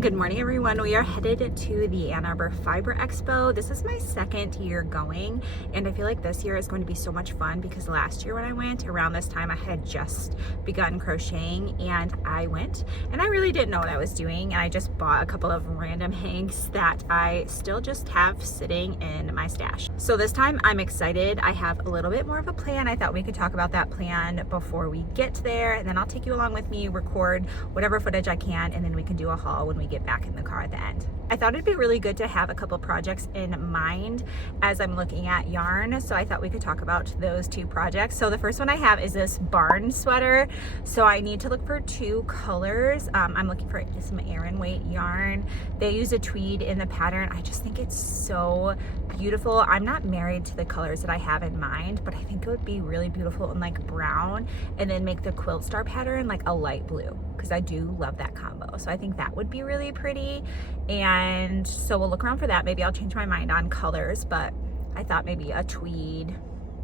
Good morning, everyone. We are headed to the Ann Arbor Fiber Expo. This is my second year going, and I feel like this year is going to be so much fun because last year when I went around this time, I had just begun crocheting, and I went and I really didn't know what I was doing, and I just bought a couple of random hanks that I still just have sitting in my stash. So this time I'm excited. I have a little bit more of a plan. I thought we could talk about that plan before we get there, and then I'll take you along with me, record whatever footage I can, and then we can do a haul when we get back in the car at the end. I thought it'd be really good to have a couple projects in mind as I'm looking at yarn, so I thought we could talk about those two projects. So the first one I have is this barn sweater. So I need to look for two colors. I'm looking for some Aran weight yarn. They use a tweed in the pattern. I just think it's so beautiful. I'm not married to the colors that I have in mind, but I think it would be really beautiful in like brown, and then make the quilt star pattern like a light blue, because I do love that combo. So I think that would be really pretty, and so we'll look around for that. Maybe I'll change my mind on colors, but I thought maybe a tweed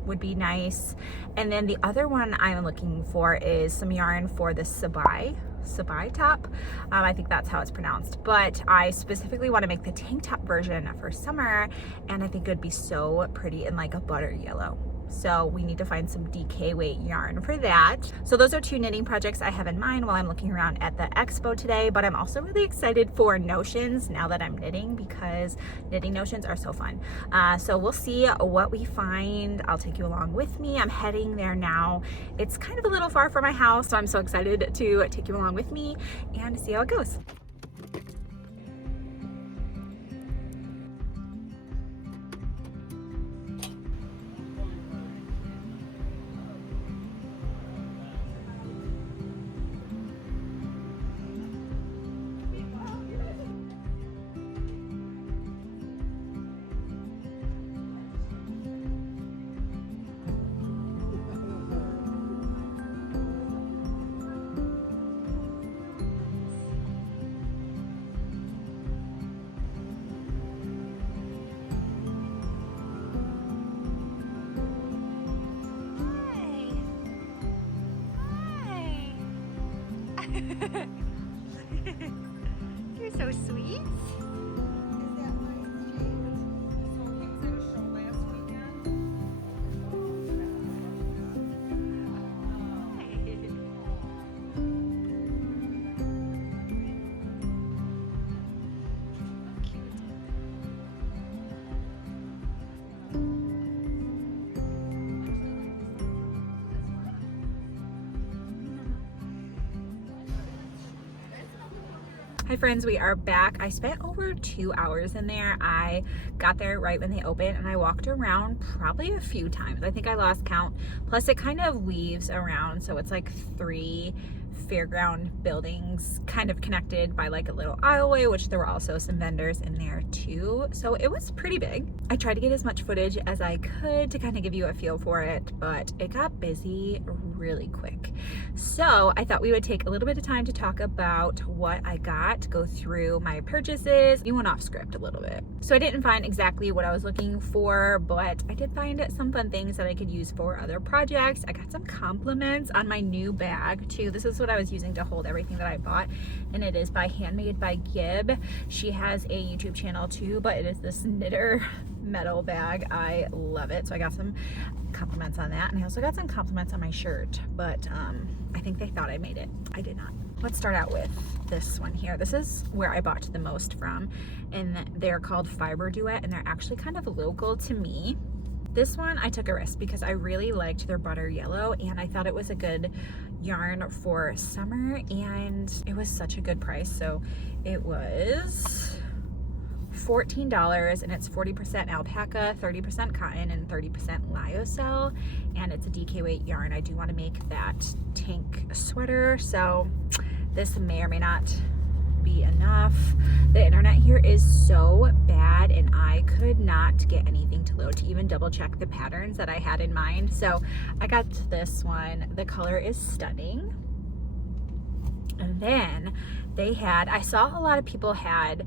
would be nice. And then the other one I'm looking for is some yarn for the sabai top. I think that's how it's pronounced, but I specifically want to make the tank top version for summer, and I think it would be so pretty in like a butter yellow. So we need to find some DK weight yarn for that. So those are two knitting projects I have in mind while I'm looking around at the expo today, but I'm also really excited for notions now that I'm knitting, because knitting notions are so fun. So we'll see what we find. I'll take you along with me. I'm heading there now. It's kind of a little far from my house, so I'm so excited to take you along with me and see how it goes. You're so sweet. Hi friends, we are back. I spent over 2 hours in there. I got there right when they opened, and I walked around probably a few times. I think I lost count. Plus it kind of weaves around, so it's like 3 fairground buildings kind of connected by like a little aisleway, which there were also some vendors in there too. So it was pretty big. I tried to get as much footage as I could to kind of give you a feel for it, but it got busy really quick. So I thought we would take a little bit of time to talk about what I got, go through my purchases. We went off script a little bit. So I didn't find exactly what I was looking for, but I did find some fun things that I could use for other projects. I got some compliments on my new bag too. This is what I was using to hold everything that I bought, and it is by Handmade by Gib. She has a YouTube channel too, but it is this knitter metal bag. I love it. So I got some compliments on that, and I also got some compliments on my shirt, but I think they thought I made it. I did not. Let's start out with this one here. This is where I bought the most from, and they're called Fiber Duet, and they're actually kind of local to me. This one I took a risk because I really liked their butter yellow, and I thought it was a good yarn for summer, and it was such a good price. So it was $14, and it's 40% alpaca, 30% cotton, and 30% lyocell, and it's a DK weight yarn. I do want to make that tank sweater, so this may or may not be enough. The internet here is so bad, and I could not get anything to load to even double check the patterns that I had in mind. So I got this one. The color is stunning. And then they had, I saw a lot of people had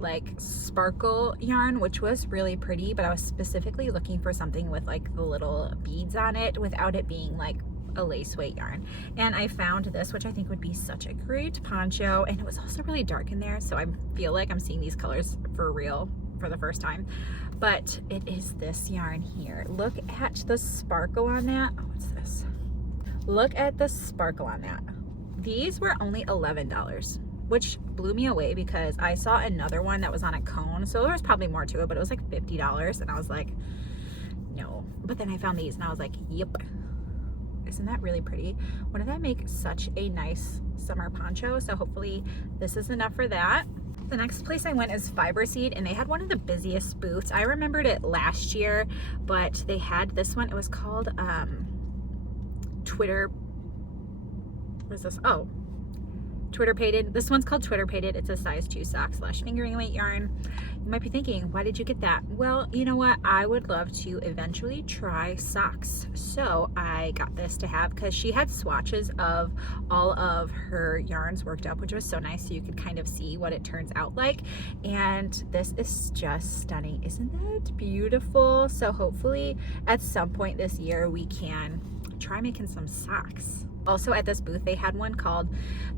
like sparkle yarn, which was really pretty, but I was specifically looking for something with like the little beads on it without it being like a lace weight yarn. And I found this, which I think would be such a great poncho, and it was also really dark in there, so I feel like I'm seeing these colors for real for the first time. But it is this yarn here. Look at the sparkle on that. Oh, what's this? Look at the sparkle on that. These were only $11, which blew me away because I saw another one that was on a cone, so there was probably more to it, but it was like $50, and I was like, no. But then I found these and I was like, yep. Isn't that really pretty? Wouldn't that make such a nice summer poncho? So hopefully this is enough for that. The next place I went is Fiber Seed, and they had one of the busiest booths. I remembered it last year, but they had this one. It was called Twitter. What is this? Oh, Twitter Pated. This one's called Twitter Pated. It's a size 2 sock / fingering weight yarn. You might be thinking, why did you get that? Well, you know what? I would love to eventually try socks. So I got this to have because she had swatches of all of her yarns worked up, which was so nice. So you could kind of see what it turns out like. And this is just stunning. Isn't that beautiful? So hopefully at some point this year we can try making some socks. Also at this booth, they had one called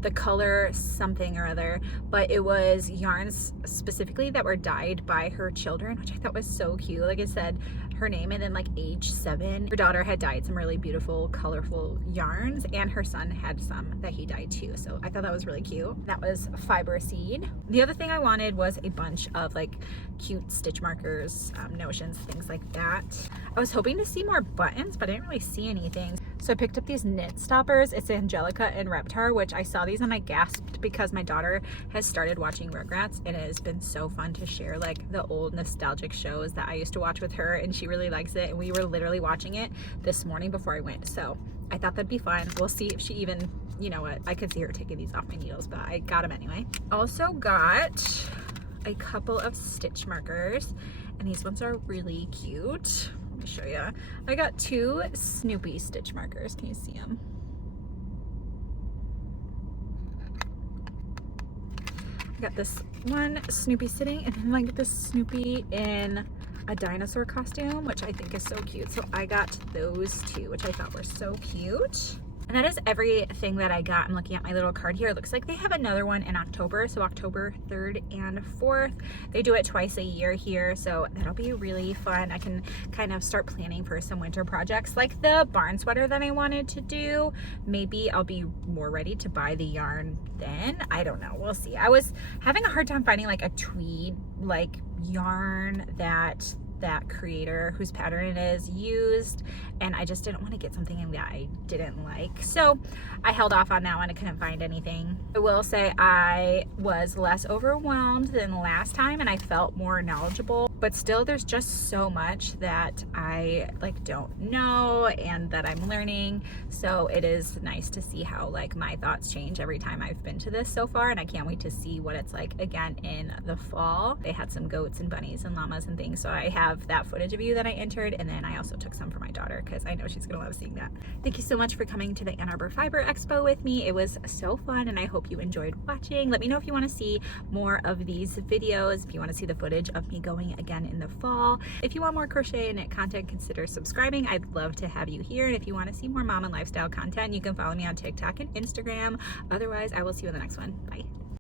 the color something or other, but it was yarns specifically that were dyed by her children, which I thought was so cute. Like I said, her name and then like age 7. Her daughter had dyed some really beautiful, colorful yarns, and her son had some that he dyed too. So I thought that was really cute. That was Fiber Seed. The other thing I wanted was a bunch of like cute stitch markers, notions, things like that. I was hoping to see more buttons, but I didn't really see anything. So I picked up these knit stoppers. It's Angelica and Reptar, which I saw these and I gasped because my daughter has started watching Rugrats, and it has been so fun to share like the old nostalgic shows that I used to watch with her, and she really likes it, and we were literally watching it this morning before I went. So I thought that'd be fun. We'll see if she even, you know what, I could see her taking these off my needles, but I got them anyway. Also got a couple of stitch markers, and these ones are really cute. Let me show you. I got 2 Snoopy stitch markers. Can you see them? I got this one Snoopy sitting, and then I get this Snoopy in a dinosaur costume, which I think is so cute. So I got those 2, which I thought were so cute. And that is everything that I got. I'm looking at my little card here. It looks like they have another one in October, so October 3rd and 4th. They do it twice a year here, so that'll be really fun. I can kind of start planning for some winter projects like the barn sweater that I wanted to do. Maybe I'll be more ready to buy the yarn then. I don't know. We'll see. I was having a hard time finding like a tweed like yarn that creator whose pattern it is used, and I just didn't want to get something that I didn't like, so I held off on that one. I couldn't find anything. I will say I was less overwhelmed than last time, and I felt more knowledgeable, but still there's just so much that I like don't know and that I'm learning, so it is nice to see how like my thoughts change every time I've been to this so far, and I can't wait to see what it's like again in the fall. They had some goats and bunnies and llamas and things, so I have that footage of you that I entered, and then I also took some for my daughter because I know she's gonna love seeing that. Thank you so much for coming to the Ann Arbor Fiber Expo with me. It was so fun, and I hope you enjoyed watching. Let me know if you want to see more of these videos, if you want to see the footage of me going again in the fall. If you want more crochet and knit content, consider subscribing. I'd love to have you here, and if you want to see more mom and lifestyle content, you can follow me on TikTok and Instagram. Otherwise, I will see you in the next one. Bye.